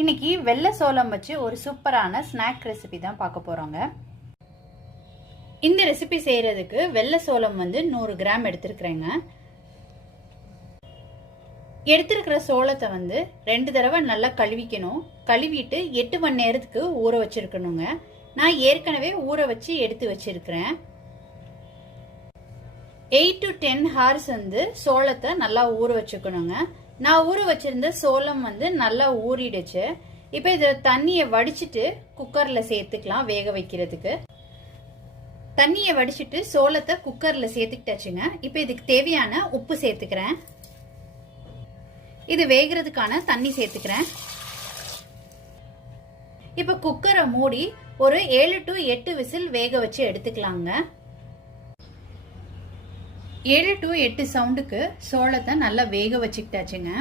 இன்னைக்கு வெள்ளை சோளம் வச்சு ஒரு சூப்பரான ஸ்நாக் ரெசிபி தான் பார்க்க போறோங்க. இந்த ரெசிபி செய்யறதுக்கு வெள்ளை சோளம் 100 கிராம் எடுத்திருக்கிறேங்க. எடுத்திருக்கிற சோளத்தை 2 தடவை நல்லா கழுவிக்கணும். கழுவிட்டு 8 மணி நேரத்துக்கு ஊற வச்சிருக்கணுங்க. நான் ஏற்கனவே ஊற வச்சு எடுத்து வச்சிருக்கிறேன். 8 to 10 hours சோளத்தை நல்லா ஊற வச்சுக்கணுங்க. நான் ஊற வச்சிருந்த சோளம் நல்லா ஊறிடுச்சு. இப்போ இத தண்ணியை வடிச்சிட்டு குக்கர்ல சேர்த்துக்கலாம் வேக வைக்கிறதுக்கு. தண்ணியை வடிச்சிட்டு சோளத்தை குக்கர்ல சேர்த்துக்கிட்டாச்சுங்க. இப்போ இதுக்கு தேவையான உப்பு சேர்த்துக்கிறேன். இது வேகிறதுக்கான தண்ணி சேர்த்துக்கிறேன். இப்போ குக்கரை மூடி ஒரு 7 to 8 விசில் வேக வச்சு எடுத்துக்கலாங்க. 7 to 8 சவுண்டுக்கு சோளத்தை நல்லா வேக வச்சுக்கிட்டாச்சுங்க.